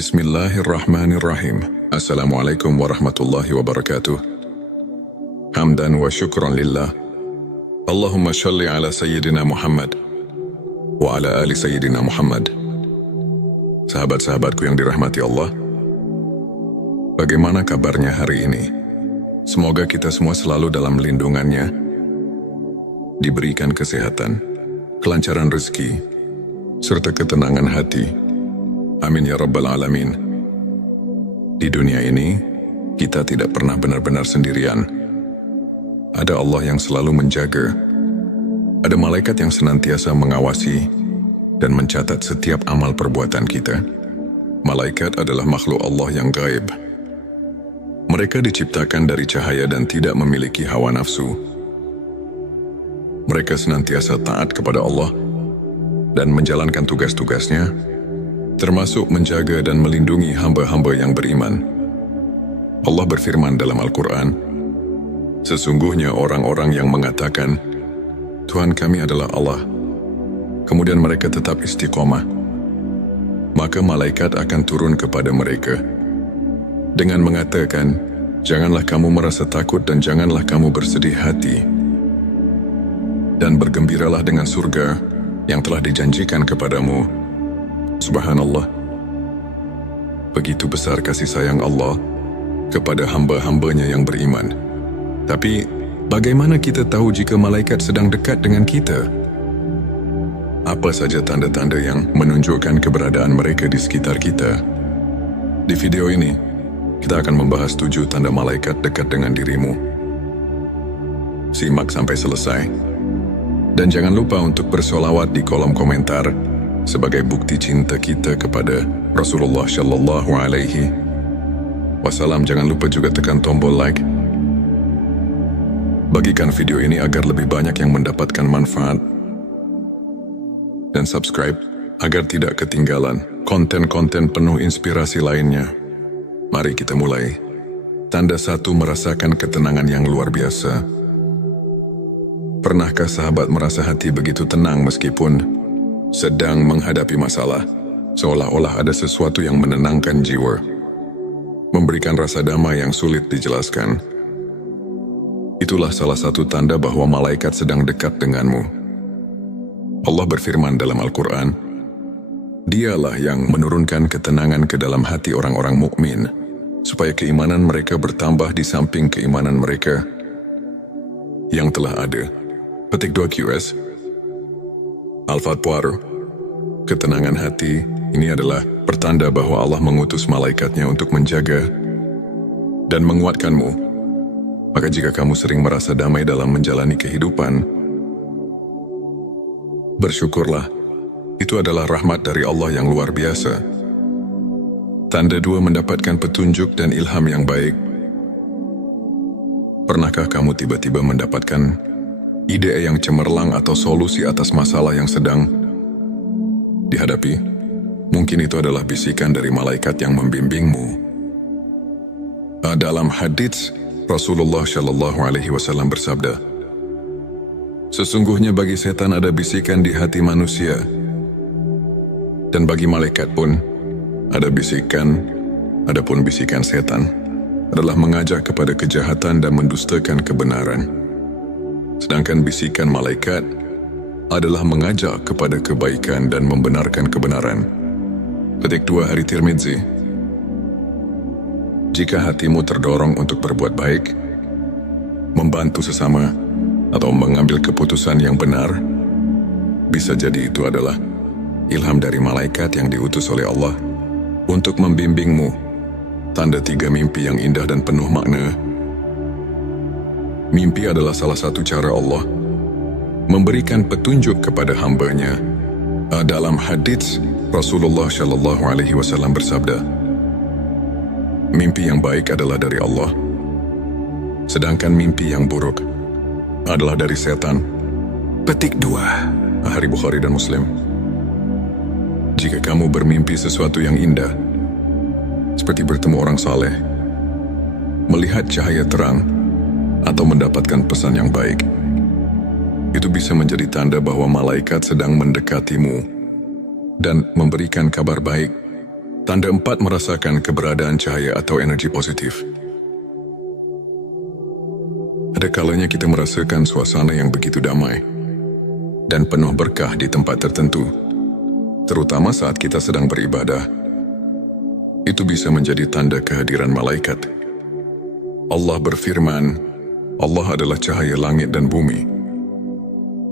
Bismillahirrahmanirrahim. Assalamualaikum warahmatullahi wabarakatuh. Hamdan wa syukran lillah. Allahumma shalli ala Sayyidina Muhammad wa ala ali Sayyidina Muhammad. Sahabat-sahabatku yang dirahmati Allah, bagaimana kabarnya hari ini? Semoga kita semua selalu dalam lindungannya, diberikan kesehatan, kelancaran rezeki, serta ketenangan hati. Amin ya rabbal alamin. Di dunia ini, kita tidak pernah benar-benar sendirian. Ada Allah yang selalu menjaga. Ada malaikat yang senantiasa mengawasi dan mencatat setiap amal perbuatan kita. Malaikat adalah makhluk Allah yang gaib. Mereka diciptakan dari cahaya dan tidak memiliki hawa nafsu. Mereka senantiasa taat kepada Allah dan menjalankan tugas-tugasnya, termasuk menjaga dan melindungi hamba-hamba yang beriman. Allah berfirman dalam Al-Quran, sesungguhnya orang-orang yang mengatakan, Tuhan kami adalah Allah, kemudian mereka tetap istiqomah, maka malaikat akan turun kepada mereka dengan mengatakan, janganlah kamu merasa takut dan janganlah kamu bersedih hati, dan bergembiralah dengan surga yang telah dijanjikan kepadamu. Subhanallah. Begitu besar kasih sayang Allah kepada hamba-hambanya yang beriman. Tapi, bagaimana kita tahu jika malaikat sedang dekat dengan kita? Apa saja tanda-tanda yang menunjukkan keberadaan mereka di sekitar kita? Di video ini, kita akan membahas 7 tanda malaikat dekat dengan dirimu. Simak sampai selesai. Dan jangan lupa untuk bersolawat di kolom komentar sebagai bukti cinta kita kepada Rasulullah Shallallahu Alaihi Wasallam. Jangan lupa juga tekan tombol like. Bagikan video ini agar lebih banyak yang mendapatkan manfaat. Dan subscribe agar tidak ketinggalan konten-konten penuh inspirasi lainnya. Mari kita mulai. Tanda 1, merasakan ketenangan yang luar biasa. Pernahkah sahabat merasa hati begitu tenang meskipun sedang menghadapi masalah, seolah-olah ada sesuatu yang menenangkan jiwa, memberikan rasa damai yang sulit dijelaskan? Itulah salah satu tanda bahwa malaikat sedang dekat denganmu. Allah berfirman dalam Al-Quran, Dialah yang menurunkan ketenangan ke dalam hati orang-orang mukmin, supaya keimanan mereka bertambah di samping keimanan mereka yang telah ada. Petik 2 QS Al-Fatwar. Ketenangan hati ini adalah pertanda bahwa Allah mengutus malaikatnya untuk menjaga dan menguatkanmu. Maka jika kamu sering merasa damai dalam menjalani kehidupan, bersyukurlah. Itu adalah rahmat dari Allah yang luar biasa. Tanda 2, mendapatkan petunjuk dan ilham yang baik. Pernahkah kamu tiba-tiba mendapatkan ide yang cemerlang atau solusi atas masalah yang sedang dihadapi? Mungkin itu adalah bisikan dari malaikat yang membimbingmu. Dalam hadits, Rasulullah Shallallahu Alaihi Wasallam bersabda, sesungguhnya bagi setan ada bisikan di hati manusia, dan bagi malaikat pun ada bisikan. Adapun bisikan setan adalah mengajak kepada kejahatan dan mendustakan kebenaran. Sedangkan bisikan malaikat adalah mengajak kepada kebaikan dan membenarkan kebenaran. Petik 2 Hari Tirmidzi. Jika hatimu terdorong untuk berbuat baik, membantu sesama, atau mengambil keputusan yang benar, bisa jadi itu adalah ilham dari malaikat yang diutus oleh Allah untuk membimbingmu. Tanda 3, mimpi yang indah dan penuh makna. Mimpi adalah salah satu cara Allah memberikan petunjuk kepada hambanya. Dalam hadits, Rasulullah Shallallahu Alaihi Wasallam bersabda, mimpi yang baik adalah dari Allah, sedangkan mimpi yang buruk adalah dari setan. Petik 2 Hari Bukhari dan Muslim. Jika kamu bermimpi sesuatu yang indah, seperti bertemu orang saleh, melihat cahaya terang, atau mendapatkan pesan yang baik, itu bisa menjadi tanda bahwa malaikat sedang mendekatimu dan memberikan kabar baik. Tanda 4 merasakan keberadaan cahaya atau energi positif. Ada kalanya kita merasakan suasana yang begitu damai dan penuh berkah di tempat tertentu, terutama saat kita sedang beribadah. Itu bisa menjadi tanda kehadiran malaikat. Allah berfirman, Allah adalah cahaya langit dan bumi.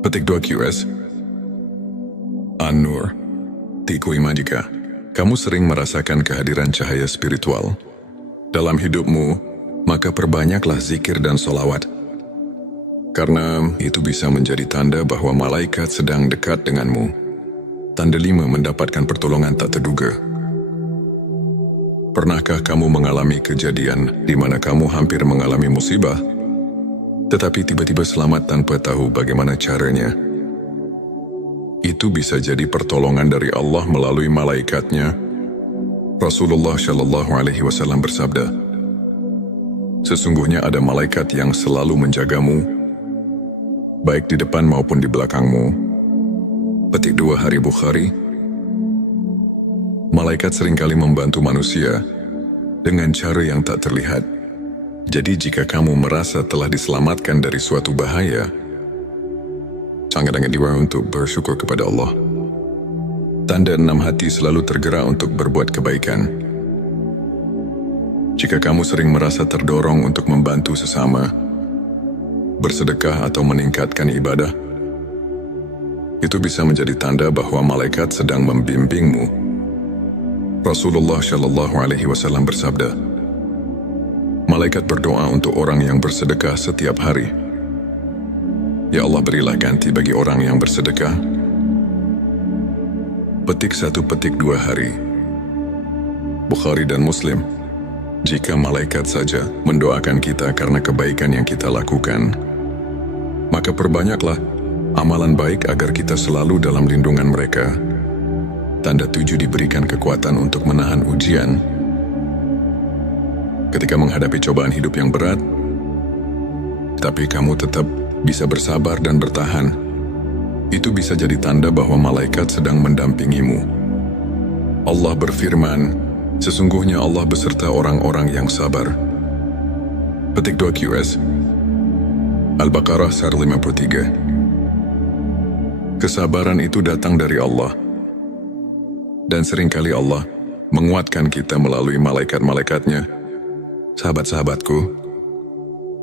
Petik 2 QS An-Nur 3 jika kamu sering merasakan kehadiran cahaya spiritual dalam hidupmu, maka perbanyaklah zikir dan solawat. Karena itu bisa menjadi tanda bahwa malaikat sedang dekat denganmu. Tanda 5 mendapatkan pertolongan tak terduga. Pernahkah kamu mengalami kejadian di mana kamu hampir mengalami musibah, tetapi tiba-tiba selamat tanpa tahu bagaimana caranya? Itu bisa jadi pertolongan dari Allah melalui malaikatnya. Rasulullah Shallallahu Alaihi Wasallam bersabda, sesungguhnya ada malaikat yang selalu menjagamu, baik di depan maupun di belakangmu. Petik 2 Hari Bukhari. Malaikat seringkali membantu manusia dengan cara yang tak terlihat. Jadi jika kamu merasa telah diselamatkan dari suatu bahaya, sangat-sangat diwajibkan untuk bersyukur kepada Allah. Tanda 6 hati selalu tergerak untuk berbuat kebaikan. Jika kamu sering merasa terdorong untuk membantu sesama, bersedekah atau meningkatkan ibadah, itu bisa menjadi tanda bahwa malaikat sedang membimbingmu. Rasulullah Shallallahu Alaihi Wasallam bersabda, malaikat berdoa untuk orang yang bersedekah setiap hari. Ya Allah, berilah ganti bagi orang yang bersedekah. Petik 1 petik 2 hari. Bukhari dan Muslim. Jika malaikat saja mendoakan kita karena kebaikan yang kita lakukan, maka perbanyaklah amalan baik agar kita selalu dalam lindungan mereka. Tanda 7 diberikan kekuatan untuk menahan ujian. Ketika menghadapi cobaan hidup yang berat, tapi kamu tetap bisa bersabar dan bertahan, itu bisa jadi tanda bahwa malaikat sedang mendampingimu. Allah berfirman, sesungguhnya Allah beserta orang-orang yang sabar. Petik 2 QS Al-Baqarah 53. Kesabaran itu datang dari Allah, dan seringkali Allah menguatkan kita melalui malaikat-malaikatnya. Sahabat-sahabatku,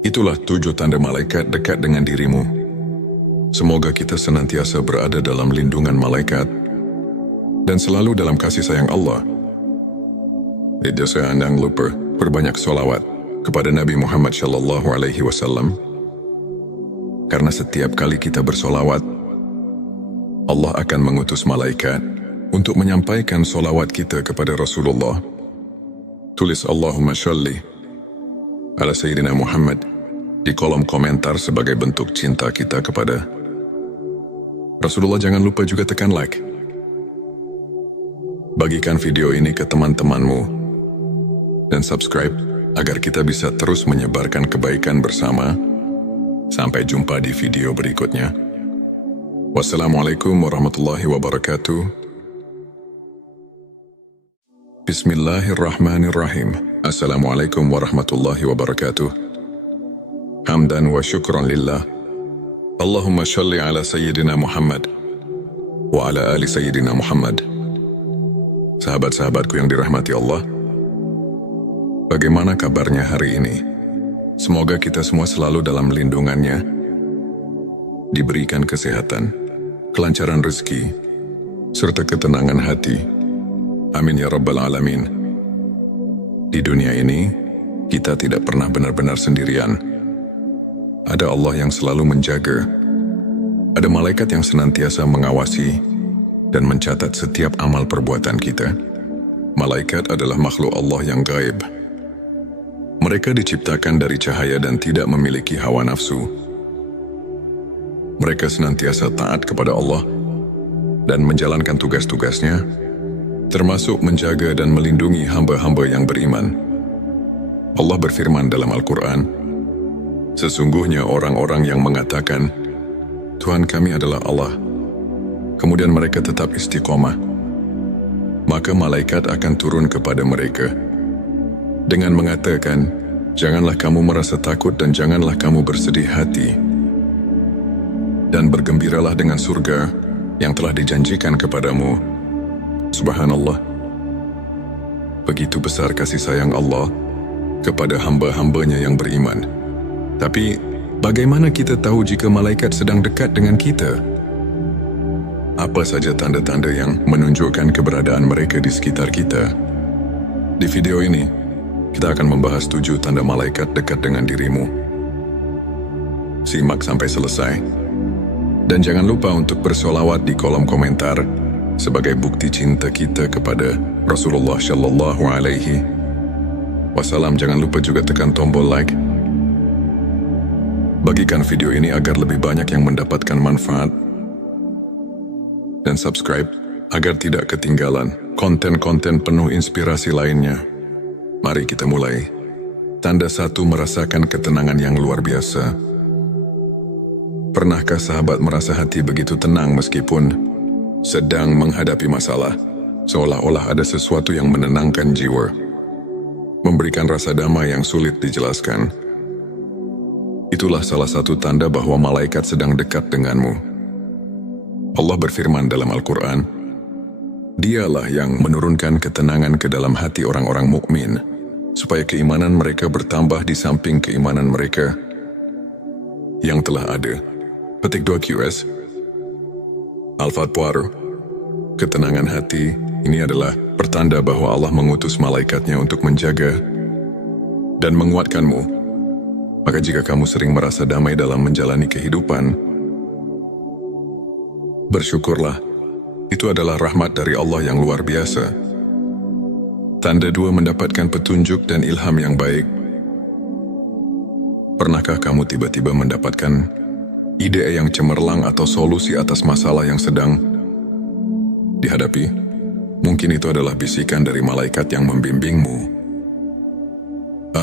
itulah 7 tanda malaikat dekat dengan dirimu. Semoga kita senantiasa berada dalam lindungan malaikat dan selalu dalam kasih sayang Allah. Jangan lupa perbanyak sholawat kepada Nabi Muhammad Shallallahu Alaihi Wasallam. Karena setiap kali kita bersolawat, Allah akan mengutus malaikat untuk menyampaikan sholawat kita kepada Rasulullah. Tulis Allahumma sholli ala Sayyidina Muhammad di kolom komentar sebagai bentuk cinta kita kepada Rasulullah. Jangan lupa juga tekan like. Bagikan video ini ke teman-temanmu dan subscribe agar kita bisa terus menyebarkan kebaikan bersama. Sampai jumpa di video berikutnya. Wassalamualaikum warahmatullahi wabarakatuh. Bismillahirrahmanirrahim. Assalamualaikum warahmatullahi wabarakatuh. Hamdan wa syukran lillah. Allahumma shalli ala Sayyidina Muhammad wa ala ali Sayyidina Muhammad. Sahabat-sahabatku yang dirahmati Allah, bagaimana kabarnya hari ini? Semoga kita semua selalu dalam lindungannya, diberikan kesehatan, kelancaran rezeki, serta ketenangan hati. Amin ya Rabbal Alamin. Di dunia ini, kita tidak pernah benar-benar sendirian. Ada Allah yang selalu menjaga. Ada malaikat yang senantiasa mengawasi dan mencatat setiap amal perbuatan kita. Malaikat adalah makhluk Allah yang gaib. Mereka diciptakan dari cahaya dan tidak memiliki hawa nafsu. Mereka senantiasa taat kepada Allah dan menjalankan tugas-tugasnya, termasuk menjaga dan melindungi hamba-hamba yang beriman. Allah berfirman dalam Al-Quran, sesungguhnya orang-orang yang mengatakan, Tuhan kami adalah Allah, kemudian mereka tetap istiqomah, maka malaikat akan turun kepada mereka dengan mengatakan, "Janganlah kamu merasa takut dan janganlah kamu bersedih hati. Dan bergembiralah dengan surga yang telah dijanjikan kepadamu." Subhanallah. Begitu besar kasih sayang Allah kepada hamba-hambanya yang beriman. Tapi, bagaimana kita tahu jika malaikat sedang dekat dengan kita? Apa saja tanda-tanda yang menunjukkan keberadaan mereka di sekitar kita? Di video ini, kita akan membahas 7 tanda malaikat dekat dengan dirimu. Simak sampai selesai. Dan jangan lupa untuk bersolawat di kolom komentar sebagai bukti cinta kita kepada Rasulullah Shallallahu Alaihi Wasallam. Jangan lupa juga tekan tombol like. Bagikan video ini agar lebih banyak yang mendapatkan manfaat. Dan subscribe agar tidak ketinggalan konten-konten penuh inspirasi lainnya. Mari kita mulai. Tanda 1, merasakan ketenangan yang luar biasa. Pernahkah sahabat merasa hati begitu tenang meskipun sedang menghadapi masalah? Seolah-olah ada sesuatu yang menenangkan jiwa, memberikan rasa damai yang sulit dijelaskan. Itulah salah satu tanda bahwa malaikat sedang dekat denganmu. Allah berfirman dalam Al-Quran, "Dialah yang menurunkan ketenangan ke dalam hati orang-orang mukmin, supaya keimanan mereka bertambah di samping keimanan mereka yang telah ada." Petik 2 QS. Al-Fatwar. Ketenangan hati ini adalah pertanda bahwa Allah mengutus malaikatnya untuk menjaga dan menguatkanmu. Maka jika kamu sering merasa damai dalam menjalani kehidupan, bersyukurlah. Itu adalah rahmat dari Allah yang luar biasa. Tanda 2, mendapatkan petunjuk dan ilham yang baik. Pernahkah kamu tiba-tiba mendapatkan ide yang cemerlang atau solusi atas masalah yang sedang dihadapi? Mungkin itu adalah bisikan dari malaikat yang membimbingmu.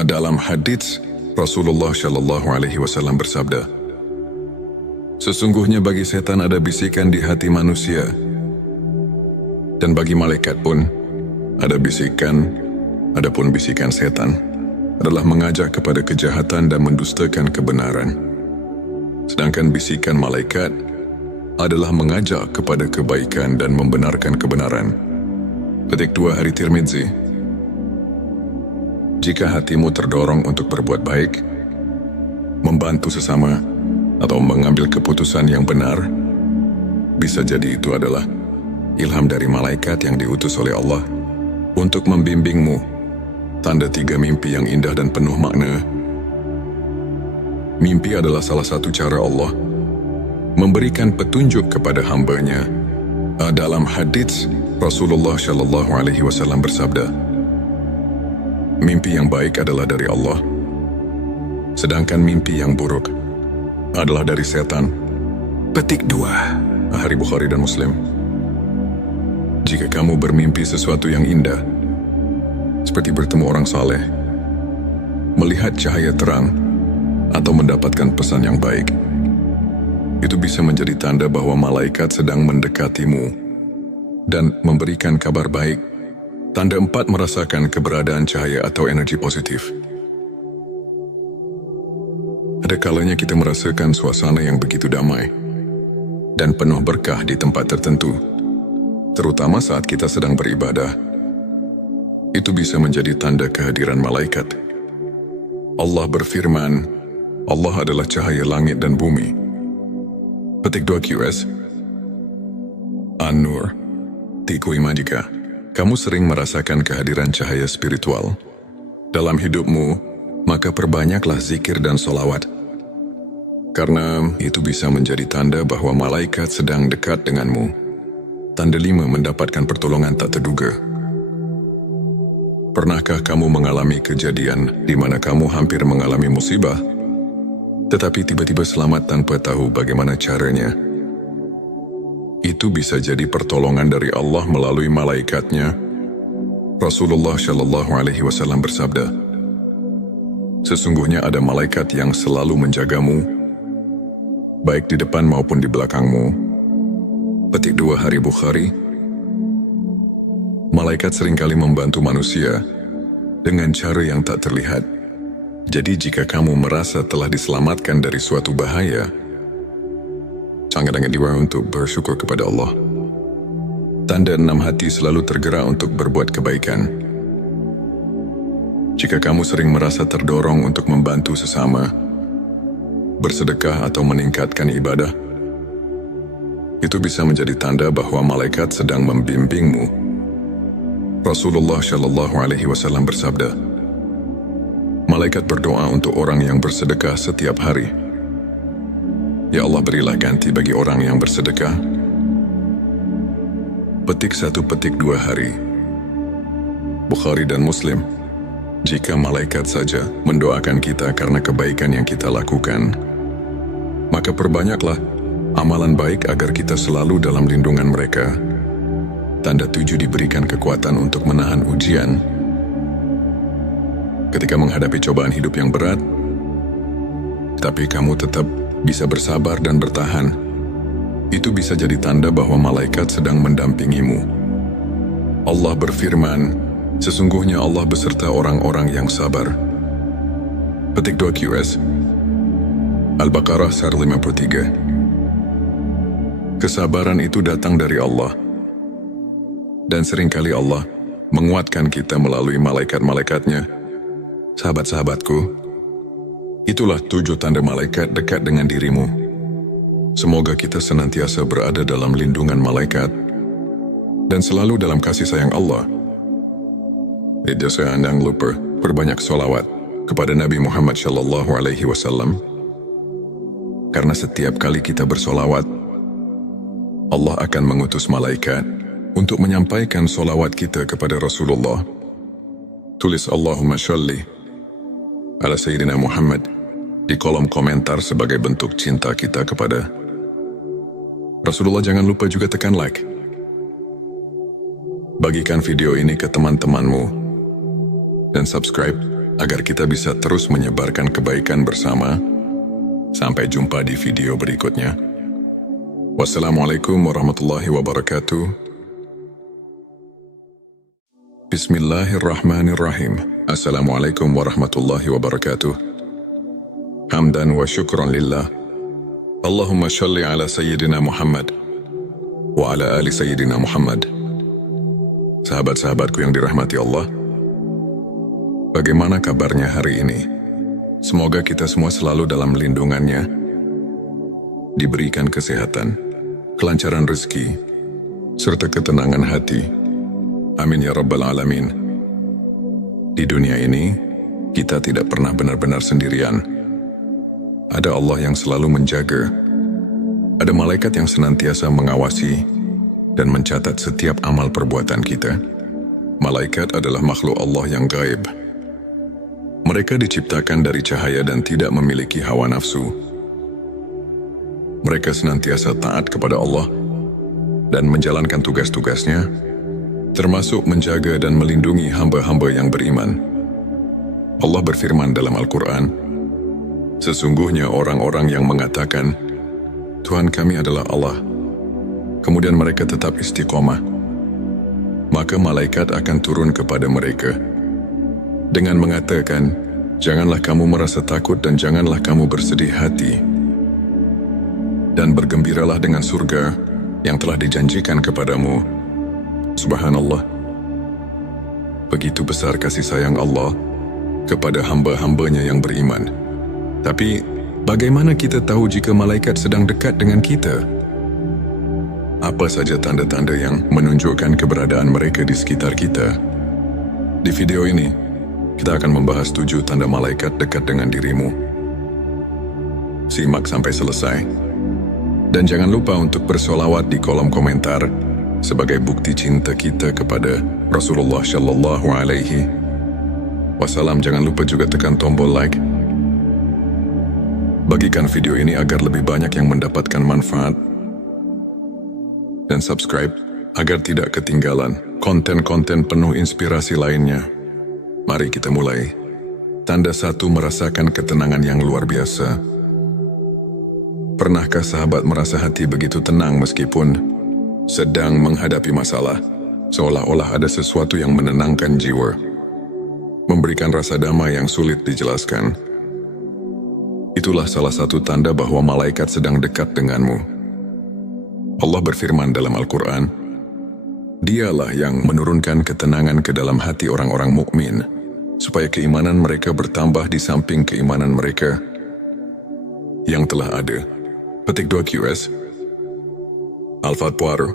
Dalam hadits, Rasulullah Shallallahu Alaihi Wasallam bersabda, "Sesungguhnya bagi setan ada bisikan di hati manusia, dan bagi malaikat pun ada bisikan. Adapun bisikan setan adalah mengajak kepada kejahatan dan mendustakan kebenaran. Sedangkan bisikan malaikat adalah mengajak kepada kebaikan dan membenarkan kebenaran." Petik 2 Hari Tirmidzi. Jika hatimu terdorong untuk berbuat baik, membantu sesama, atau mengambil keputusan yang benar, bisa jadi itu adalah ilham dari malaikat yang diutus oleh Allah untuk membimbingmu. Tanda 3, mimpi yang indah dan penuh makna. Mimpi adalah salah satu cara Allah memberikan petunjuk kepada hambanya. Dalam hadits, Rasulullah Shallallahu Alaihi Wasallam bersabda, "Mimpi yang baik adalah dari Allah, sedangkan mimpi yang buruk adalah dari setan." Petik 2 Hari Bukhari dan Muslim. Jika kamu bermimpi sesuatu yang indah, seperti bertemu orang saleh, melihat cahaya terang, atau mendapatkan pesan yang baik, itu bisa menjadi tanda bahwa malaikat sedang mendekatimu dan memberikan kabar baik. Tanda 4, merasakan keberadaan cahaya atau energi positif. Ada kalanya kita merasakan suasana yang begitu damai dan penuh berkah di tempat tertentu, terutama saat kita sedang beribadah. Itu bisa menjadi tanda kehadiran malaikat. Allah berfirman, "Allah adalah cahaya langit dan bumi." Petik 2 QS. An-Nur. Tikui jika kamu sering merasakan kehadiran cahaya spiritual dalam hidupmu, maka perbanyaklah zikir dan solawat. Karena itu bisa menjadi tanda bahwa malaikat sedang dekat denganmu. Tanda 5, mendapatkan pertolongan tak terduga. Pernahkah kamu mengalami kejadian di mana kamu hampir mengalami musibah, tetapi tiba-tiba selamat tanpa tahu bagaimana caranya? Itu bisa jadi pertolongan dari Allah melalui malaikatnya. Rasulullah Shallallahu Alaihi Wasallam bersabda, "Sesungguhnya ada malaikat yang selalu menjagamu, baik di depan maupun di belakangmu." Petik 2 Hari Bukhari. Malaikat seringkali membantu manusia dengan cara yang tak terlihat. Jadi jika kamu merasa telah diselamatkan dari suatu bahaya, sangat-sangat diwajibkan untuk bersyukur kepada Allah. Tanda 6 hati selalu tergerak untuk berbuat kebaikan. Jika kamu sering merasa terdorong untuk membantu sesama, bersedekah atau meningkatkan ibadah, itu bisa menjadi tanda bahwa malaikat sedang membimbingmu. Rasulullah Shallallahu Alaihi Wasallam bersabda, malaikat berdoa untuk orang yang bersedekah setiap hari. Ya Allah, berilah ganti bagi orang yang bersedekah. Petik 1, petik 2 hari. Bukhari dan Muslim. Jika malaikat saja mendoakan kita karena kebaikan yang kita lakukan, maka perbanyaklah amalan baik agar kita selalu dalam lindungan mereka. Tanda 7, diberikan kekuatan untuk menahan ujian. Ketika menghadapi cobaan hidup yang berat, tapi kamu tetap bisa bersabar dan bertahan, itu bisa jadi tanda bahwa malaikat sedang mendampingimu. Allah berfirman, sesungguhnya Allah beserta orang-orang yang sabar. Petik 2 QS Al-Baqarah 53. Kesabaran itu datang dari Allah. Dan seringkali Allah menguatkan kita melalui malaikat-malaikatnya. Sahabat-sahabatku, itulah 7 tanda malaikat dekat dengan dirimu. Semoga kita senantiasa berada dalam lindungan malaikat dan selalu dalam kasih sayang Allah. Jangan lupa perbanyak sholawat kepada Nabi Muhammad Shallallahu Alaihi Wasallam. Karena setiap kali kita bersolawat, Allah akan mengutus malaikat untuk menyampaikan solawat kita kepada Rasulullah. Tulis Allahumma sholli ala Sayyidina Muhammad di kolom komentar sebagai bentuk cinta kita kepada Rasulullah. Jangan lupa juga tekan like. Bagikan video ini ke teman-temanmu dan subscribe agar kita bisa terus menyebarkan kebaikan bersama. Sampai jumpa di video berikutnya. Wassalamualaikum warahmatullahi wabarakatuh. Bismillahirrahmanirrahim. Assalamualaikum warahmatullahi wabarakatuh. Hamdan wa syukran lillah. Allahumma sholli ala Sayyidina Muhammad wa ala ali Sayyidina Muhammad. Sahabat-sahabatku yang dirahmati Allah, bagaimana kabarnya hari ini? Semoga kita semua selalu dalam lindungannya, diberikan kesehatan, kelancaran rezeki, serta ketenangan hati. Amin ya Rabbal Alamin. Di dunia ini, kita tidak pernah benar-benar sendirian. Ada Allah yang selalu menjaga. Ada malaikat yang senantiasa mengawasi dan mencatat setiap amal perbuatan kita. Malaikat adalah makhluk Allah yang gaib. Mereka diciptakan dari cahaya dan tidak memiliki hawa nafsu. Mereka senantiasa taat kepada Allah dan menjalankan tugas-tugasnya, termasuk menjaga dan melindungi hamba-hamba yang beriman. Allah berfirman dalam Al-Quran, sesungguhnya orang-orang yang mengatakan, Tuhan kami adalah Allah, kemudian mereka tetap istiqomah, maka malaikat akan turun kepada mereka dengan mengatakan, janganlah kamu merasa takut dan janganlah kamu bersedih hati, dan bergembiralah dengan surga yang telah dijanjikan kepadamu. Subhanallah. Begitu besar kasih sayang Allah kepada hamba-hambanya yang beriman. Tapi, bagaimana kita tahu jika malaikat sedang dekat dengan kita? Apa saja tanda-tanda yang menunjukkan keberadaan mereka di sekitar kita? Di video ini, kita akan membahas 7 tanda malaikat dekat dengan dirimu. Simak sampai selesai. Dan jangan lupa untuk bersolawat di kolom komentar sebagai bukti cinta kita kepada Rasulullah Shallallahu Alaihi Wasallam. Jangan lupa juga tekan tombol like. Bagikan video ini agar lebih banyak yang mendapatkan manfaat. Dan subscribe agar tidak ketinggalan konten-konten penuh inspirasi lainnya. Mari kita mulai. Tanda 1, merasakan ketenangan yang luar biasa. Pernahkah sahabat merasa hati begitu tenang meskipun sedang menghadapi masalah? seolah-olah ada sesuatu yang menenangkan jiwa, memberikan rasa damai yang sulit dijelaskan. Itulah salah satu tanda bahwa malaikat sedang dekat denganmu. Allah berfirman dalam Al-Quran, Dialah yang menurunkan ketenangan ke dalam hati orang-orang mukmin, supaya keimanan mereka bertambah di samping keimanan mereka yang telah ada. Petik 2 QS. Al-Fatwar,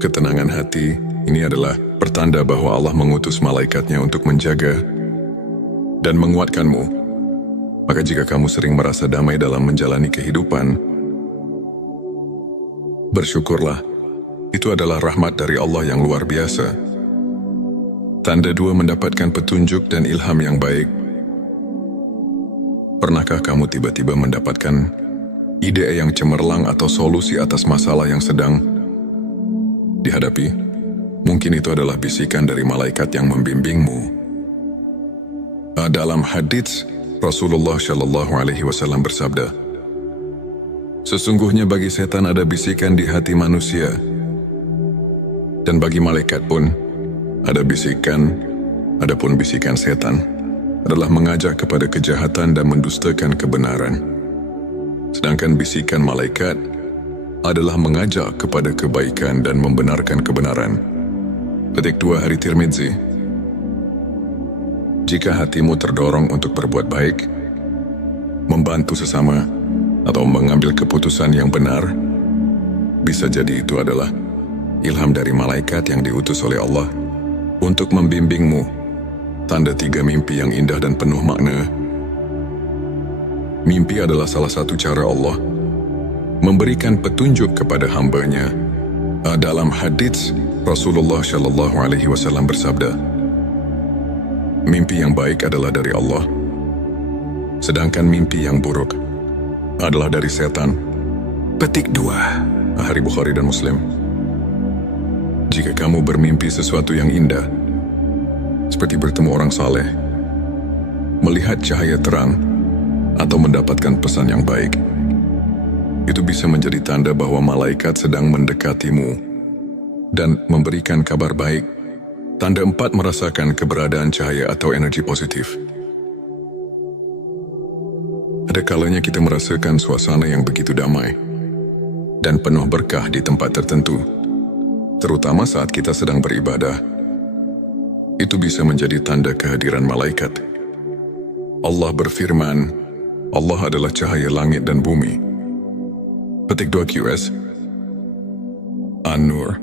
ketenangan hati ini adalah pertanda bahwa Allah mengutus malaikatnya untuk menjaga dan menguatkanmu. Maka jika kamu sering merasa damai dalam menjalani kehidupan, bersyukurlah. Itu adalah rahmat dari Allah yang luar biasa. Tanda 2, mendapatkan petunjuk dan ilham yang baik. Pernahkah kamu tiba-tiba mendapatkan ide yang cemerlang atau solusi atas masalah yang sedang dihadapi? Mungkin itu adalah bisikan dari malaikat yang membimbingmu. Dalam hadits, Rasulullah Shallallahu Alaihi Wasallam bersabda, sesungguhnya bagi setan ada bisikan di hati manusia, dan bagi malaikat pun ada bisikan. Adapun bisikan setan adalah mengajak kepada kejahatan dan mendustakan kebenaran. Sedangkan bisikan malaikat adalah mengajak kepada kebaikan dan membenarkan kebenaran. Petik 2 Hari Tirmidzi. Jika hatimu terdorong untuk berbuat baik, membantu sesama, atau mengambil keputusan yang benar, bisa jadi itu adalah ilham dari malaikat yang diutus oleh Allah untuk membimbingmu. Tanda 3, mimpi yang indah dan penuh makna. Mimpi adalah salah satu cara Allah memberikan petunjuk kepada hamba-Nya. Dalam hadits, Rasulullah Shallallahu Alaihi Wasallam bersabda, mimpi yang baik adalah dari Allah, sedangkan mimpi yang buruk adalah dari setan. Petik 2 Hari Bukhari dan Muslim. Jika kamu bermimpi sesuatu yang indah, seperti bertemu orang saleh, melihat cahaya terang, atau mendapatkan pesan yang baik, itu bisa menjadi tanda bahwa malaikat sedang mendekatimu dan memberikan kabar baik. Tanda 4, merasakan keberadaan cahaya atau energi positif. Ada kalanya kita merasakan suasana yang begitu damai dan penuh berkah di tempat tertentu, terutama saat kita sedang beribadah. Itu bisa menjadi tanda kehadiran malaikat. Allah berfirman, Allah adalah cahaya langit dan bumi. Petik 2 QS. An-Nur.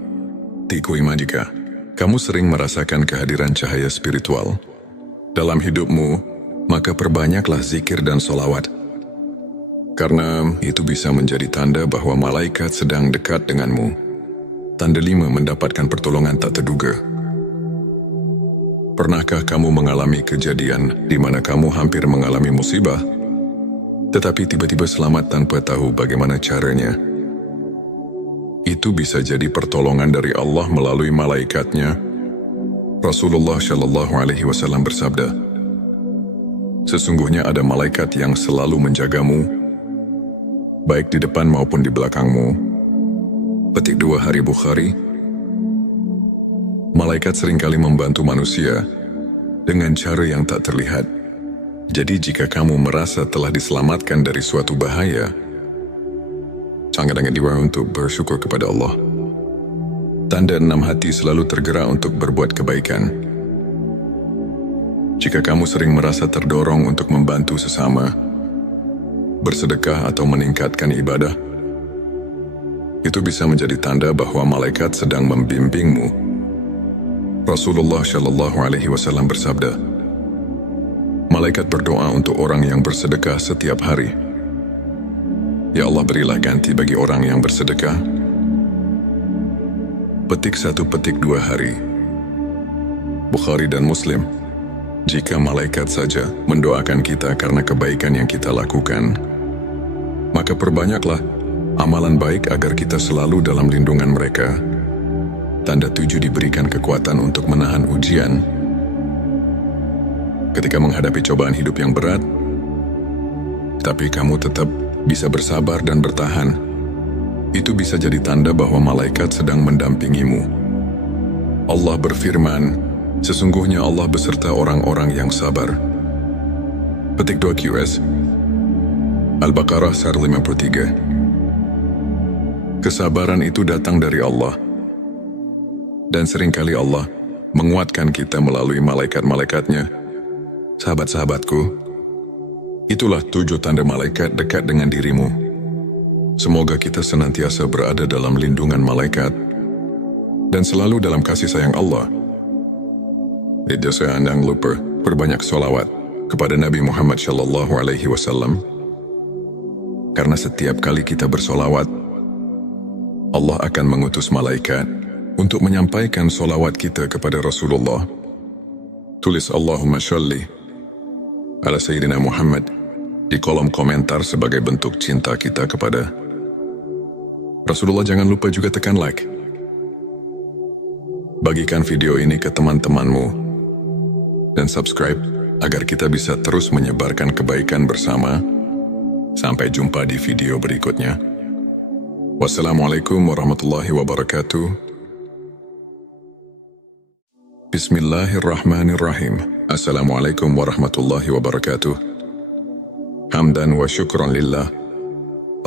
Tiku Ima. Jika kamu sering merasakan kehadiran cahaya spiritual dalam hidupmu, maka perbanyaklah zikir dan solawat. Karena itu bisa menjadi tanda bahwa malaikat sedang dekat denganmu. Tanda 5, mendapatkan pertolongan tak terduga. Pernahkah kamu mengalami kejadian di mana kamu hampir mengalami musibah, tetapi tiba-tiba selamat tanpa tahu bagaimana caranya? Itu bisa jadi pertolongan dari Allah melalui malaikatnya. Rasulullah Shallallahu Alaihi Wasallam bersabda, sesungguhnya ada malaikat yang selalu menjagamu, baik di depan maupun di belakangmu. Petik 2 Hari Bukhari. Malaikat seringkali membantu manusia dengan cara yang tak terlihat. Jadi jika kamu merasa telah diselamatkan dari suatu bahaya, sangat diwajib untuk bersyukur kepada Allah. Tanda 6, hati selalu tergerak untuk berbuat kebaikan. Jika kamu sering merasa terdorong untuk membantu sesama, bersedekah atau meningkatkan ibadah, itu bisa menjadi tanda bahwa malaikat sedang membimbingmu. Rasulullah Shallallahu Alaihi Wasallam bersabda, malaikat berdoa untuk orang yang bersedekah setiap hari. Ya Allah, berilah ganti bagi orang yang bersedekah. Petik 1, petik 2 Hari Bukhari dan Muslim. Jika malaikat saja mendoakan kita karena kebaikan yang kita lakukan, maka perbanyaklah amalan baik agar kita selalu dalam lindungan mereka. Tanda 7, diberikan kekuatan untuk menahan ujian. Ketika menghadapi cobaan hidup yang berat, tapi kamu tetap bisa bersabar dan bertahan, itu bisa jadi tanda bahwa malaikat sedang mendampingimu. Allah berfirman, sesungguhnya Allah beserta orang-orang yang sabar. Petik 2 QS Al-Baqarah 153. Kesabaran itu datang dari Allah. Dan seringkali Allah menguatkan kita melalui malaikat-malaikatnya. Sahabat-sahabatku, itulah 7 tanda malaikat dekat dengan dirimu. Semoga kita senantiasa berada dalam lindungan malaikat dan selalu dalam kasih sayang Allah. Jangan lupa perbanyak sholawat kepada Nabi Muhammad SAW. Karena setiap kali kita bersolawat, Allah akan mengutus malaikat untuk menyampaikan solawat kita kepada Rasulullah. Tulis Allahumma sholli ala Sayyidina Muhammad di kolom komentar sebagai bentuk cinta kita kepada Rasulullah. Jangan lupa juga tekan like. Bagikan video ini ke teman-temanmu dan subscribe agar kita bisa terus menyebarkan kebaikan bersama. Sampai jumpa di video berikutnya. Wassalamualaikum warahmatullahi wabarakatuh. Bismillahirrahmanirrahim. Assalamualaikum warahmatullahi wabarakatuh. Hamdan wa syukran lillah.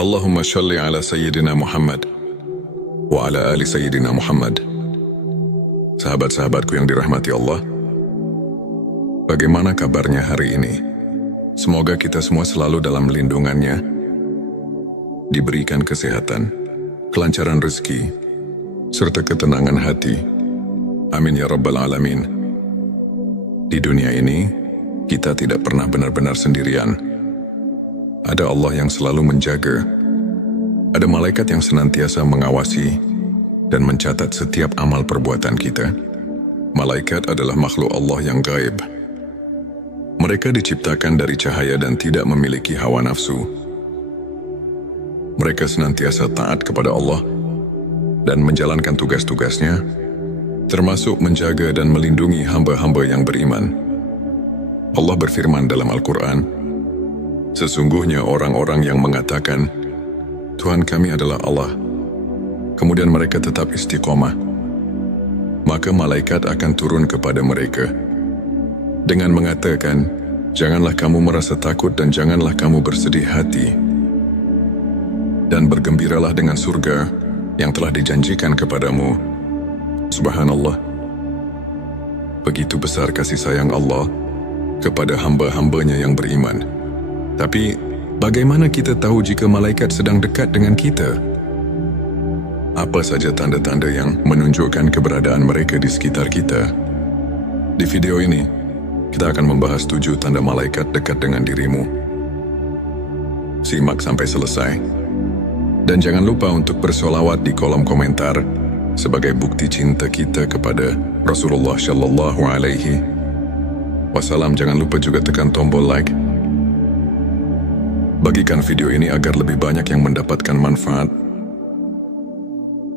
Allahumma sholli ala Sayyidina Muhammad wa ala ali Sayyidina Muhammad. Sahabat-sahabatku yang dirahmati Allah, bagaimana kabarnya hari ini? Semoga kita semua selalu dalam lindungannya, diberikan kesehatan, kelancaran rezeki, serta ketenangan hati. Amin ya rabbal alamin. Di dunia ini, kita tidak pernah benar-benar sendirian. Ada Allah yang selalu menjaga. Ada malaikat yang senantiasa mengawasi dan mencatat setiap amal perbuatan kita. Malaikat adalah makhluk Allah yang gaib. Mereka diciptakan dari cahaya dan tidak memiliki hawa nafsu. Mereka senantiasa taat kepada Allah dan menjalankan tugas-tugasnya, termasuk menjaga dan melindungi hamba-hamba yang beriman. Allah berfirman dalam Al-Quran, sesungguhnya orang-orang yang mengatakan, Tuhan kami adalah Allah, kemudian mereka tetap istiqomah, maka malaikat akan turun kepada mereka dengan mengatakan, janganlah kamu merasa takut dan janganlah kamu bersedih hati, dan bergembiralah dengan surga yang telah dijanjikan kepadamu. Subhanallah. Begitu besar kasih sayang Allah kepada hamba-hambanya yang beriman. Tapi, bagaimana kita tahu jika malaikat sedang dekat dengan kita? Apa saja tanda-tanda yang menunjukkan keberadaan mereka di sekitar kita? Di video ini, kita akan membahas 7 tanda malaikat dekat dengan dirimu. Simak sampai selesai. Dan jangan lupa untuk bersolawat di kolom komentar sebagai bukti cinta kita kepada Rasulullah Shallallahu Alaihi Wasallam. Jangan lupa juga tekan tombol like. Bagikan video ini agar lebih banyak yang mendapatkan manfaat.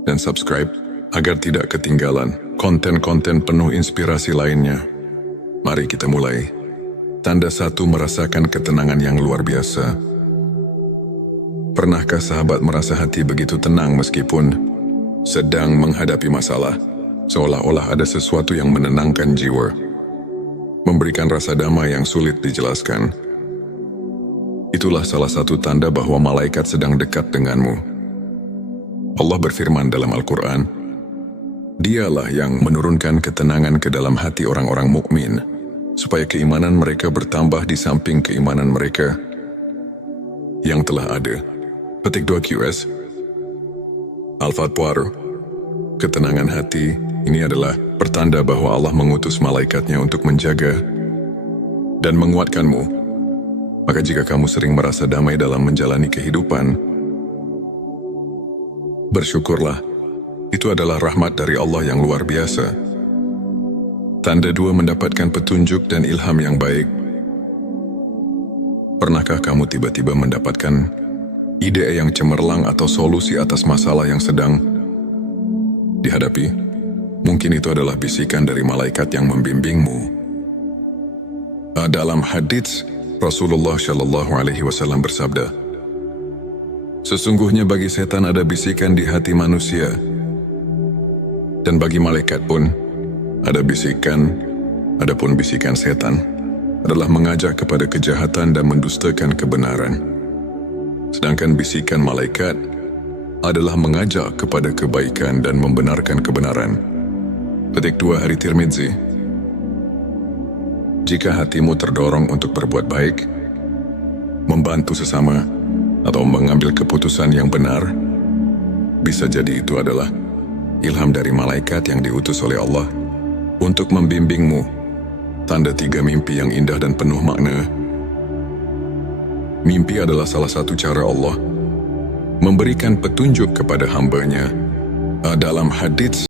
Dan subscribe agar tidak ketinggalan konten-konten penuh inspirasi lainnya. Mari kita mulai. Tanda 1, merasakan ketenangan yang luar biasa. Pernahkah sahabat merasa hati begitu tenang meskipun sedang menghadapi masalah? Seolah-olah ada sesuatu yang menenangkan jiwa, memberikan rasa damai yang sulit dijelaskan. Itulah salah satu tanda bahwa malaikat sedang dekat denganmu. Allah berfirman dalam Al-Quran, Dialah yang menurunkan ketenangan ke dalam hati orang-orang mukmin, supaya keimanan mereka bertambah di samping keimanan mereka yang telah ada. Petik 2 QS Al-Fatwar. Ketenangan hati ini adalah pertanda bahwa Allah mengutus malaikatnya untuk menjaga dan menguatkanmu. Maka jika kamu sering merasa damai dalam menjalani kehidupan, bersyukurlah. Itu adalah rahmat dari Allah yang luar biasa. Tanda 2, mendapatkan petunjuk dan ilham yang baik. Pernahkah kamu tiba-tiba mendapatkan ide yang cemerlang atau solusi atas masalah yang sedang dihadapi? Mungkin itu adalah bisikan dari malaikat yang membimbingmu. Dalam hadits, Rasulullah Shallallahu Alaihi Wasallam bersabda, sesungguhnya bagi setan ada bisikan di hati manusia, dan bagi malaikat pun ada bisikan, adapun bisikan setan adalah mengajak kepada kejahatan dan mendustakan kebenaran. Sedangkan bisikan malaikat adalah mengajak kepada kebaikan dan membenarkan kebenaran. Petik 2 Hari Tirmidzi. Jika hatimu terdorong untuk berbuat baik, membantu sesama, atau mengambil keputusan yang benar, bisa jadi itu adalah ilham dari malaikat yang diutus oleh Allah untuk membimbingmu. Tanda 3 mimpi yang indah dan penuh makna. Mimpi adalah salah satu cara Allah memberikan petunjuk kepada hamba-Nya. Dalam hadits